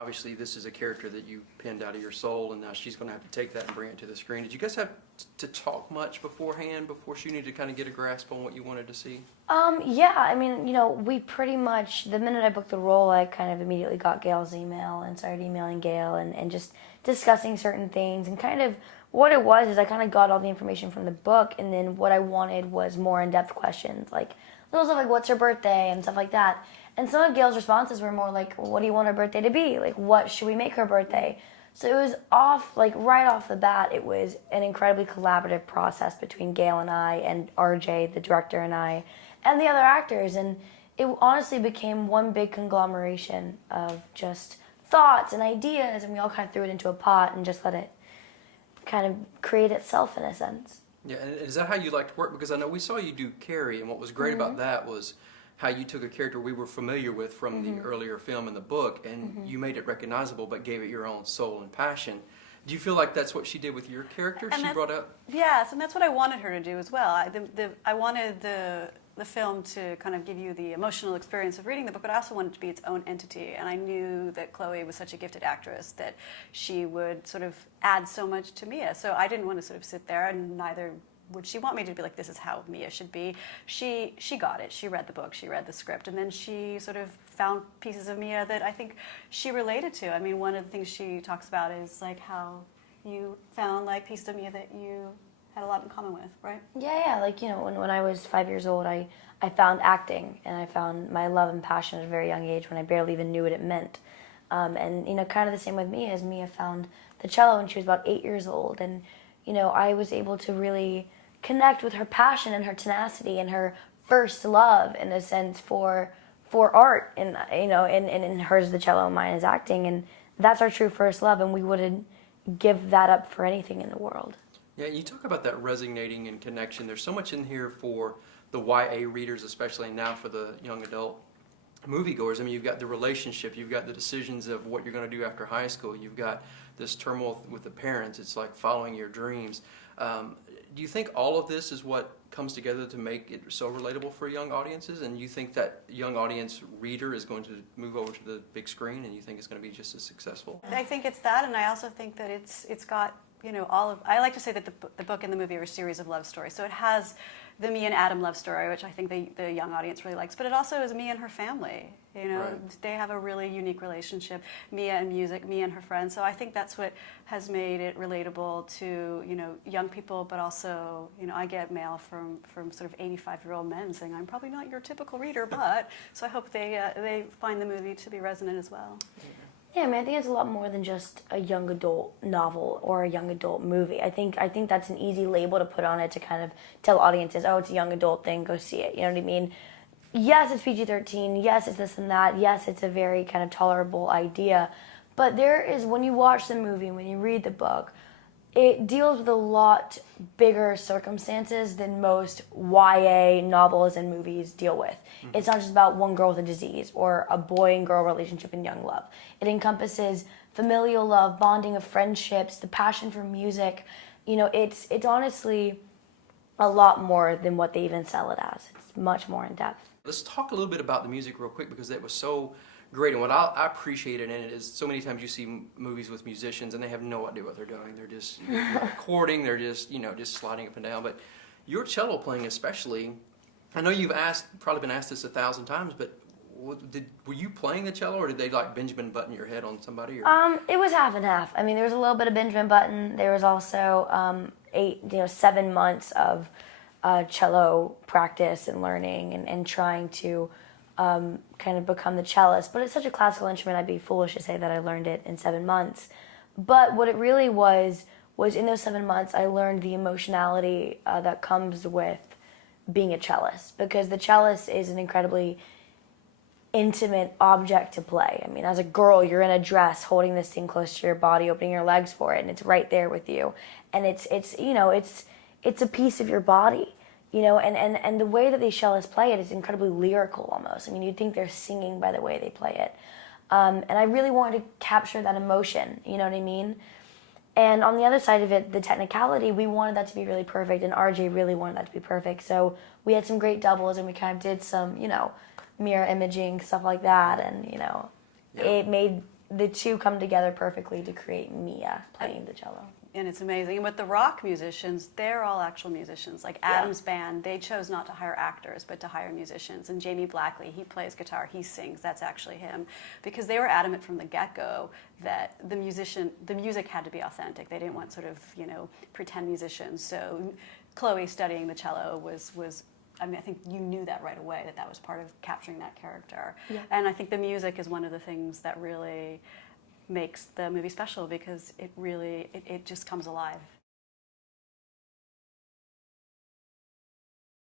Obviously, this is a character that you pinned out of your soul, and now she's going to have to take that and bring it to the screen. Did you guys have to talk much beforehand, before she needed to kind of get a grasp on what you wanted to see? Yeah, I mean, we pretty much, the minute I booked the role, I kind of immediately got Gayle's email and started emailing Gayle and just discussing certain things. And kind of what it was is I kind of got all the information from the book, and then what I wanted was more in-depth questions, like little stuff like, what's her birthday, and stuff like that. And some of Gayle's responses were more like, well, what do you want her birthday to be? Like, what should we make her birthday? So it was right off the bat, it was an incredibly collaborative process between Gayle and I, and RJ, the director, and I, and the other actors. And it honestly became one big conglomeration of just thoughts and ideas, and we all kind of threw it into a pot and just let it kind of create itself in a sense. Yeah, and is that how you like to work? Because I know we saw you do Carrie, and what was great about that was how you took a character we were familiar with from the earlier film and the book, and you made it recognizable but gave it your own soul and passion. Do you feel like that's what she did with your character? And she brought up? Yes, and that's what I wanted her to do as well. I wanted the film to kind of give you the emotional experience of reading the book, but I also wanted it to be its own entity. And I knew that Chloë was such a gifted actress that she would sort of add so much to Mia. So I didn't want to sort of sit there, and neither would she want me to be like, this is how Mia should be. She got it. She read the book. She read the script. And then she sort of found pieces of Mia that I think she related to. I mean, one of the things she talks about is like how you found like pieces of Mia that you had a lot in common with, right? Yeah, like, when I was 5 years old, I found acting, and I found my love and passion at a very young age when I barely even knew what it meant. And, kind of the same with Mia, as Mia found the cello when she was about 8 years old. And, I was able to really connect with her passion and her tenacity and her first love, in a sense, for art. And, and hers the cello and mine is acting. And that's our true first love, and we wouldn't give that up for anything in the world. Yeah, you talk about that resonating and connection. There's so much in here for the YA readers, especially now for the young adult moviegoers. I mean, you've got the relationship, you've got the decisions of what you're going to do after high school, you've got this turmoil with the parents. It's like following your dreams. Do you think all of this is what comes together to make it so relatable for young audiences? And you think that young audience reader is going to move over to the big screen, and you think it's going to be just as successful? I think it's that, and I also think that it's got, all of, I like to say that the book and the movie are a series of love stories. So it has the Mia and Adam love story, which I think the young audience really likes, but it also is Mia and her family. Right. They have a really unique relationship, Mia and music, Mia and her friends. So I think that's what has made it relatable to, young people, but also, I get mail from sort of 85-year-old men saying, I'm probably not your typical reader, but, so I hope they find the movie to be resonant as well. Yeah, I mean, I think it's a lot more than just a young adult novel or a young adult movie. I think that's an easy label to put on it to kind of tell audiences, oh, it's a young adult thing, go see it. You know what I mean? Yes, it's PG-13. Yes, it's this and that. Yes, it's a very kind of tolerable idea. But there is, when you watch the movie, when you read the book, it deals with a lot bigger circumstances than most YA novels and movies deal with. Mm-hmm. It's not just about one girl with a disease or a boy and girl relationship in young love. It encompasses familial love, bonding of friendships, the passion for music. It's honestly a lot more than what they even sell it as. It's much more in depth. Let's talk a little bit about the music real quick, because it was so great. And what I appreciated in it is so many times you see movies with musicians and they have no idea what they're doing. They're just recording, they're just sliding up and down. But your cello playing especially, I know you've probably been asked this 1,000 times, but were you playing the cello, or did they like Benjamin Button your head on somebody? Or? It was half and half. I mean, there was a little bit of Benjamin Button. There was also 7 months of cello practice and learning and trying to kind of become the cellist. But it's such a classical instrument, I'd be foolish to say that I learned it in 7 months. But what it really was in those 7 months, I learned the emotionality that comes with being a cellist, because the cellist is an incredibly intimate object to play. I mean, as a girl, you're in a dress holding this thing close to your body, opening your legs for it, and it's right there with you. And it's a piece of your body, and the way that these cellists play it is incredibly lyrical almost. I mean, you'd think they're singing by the way they play it. And I really wanted to capture that emotion, you know what I mean? And on the other side of it, the technicality, we wanted that to be really perfect, and RJ really wanted that to be perfect. So we had some great doubles, and we kind of did some, mirror imaging, stuff like that, and you know, Yeah. it made the two come together perfectly to create Mia playing the cello. And it's amazing. And with the rock musicians, they're all actual musicians. Like Adam's band, they chose not to hire actors, but to hire musicians. And Jamie Blackley, he plays guitar, he sings, that's actually him. Because they were adamant from the get-go that the music had to be authentic. They didn't want sort of, you know, pretend musicians. So Chloë studying the cello was I mean, I think you knew that right away, that was part of capturing that character. Yeah. And I think the music is one of the things that really makes the movie special, because it really, it just comes alive.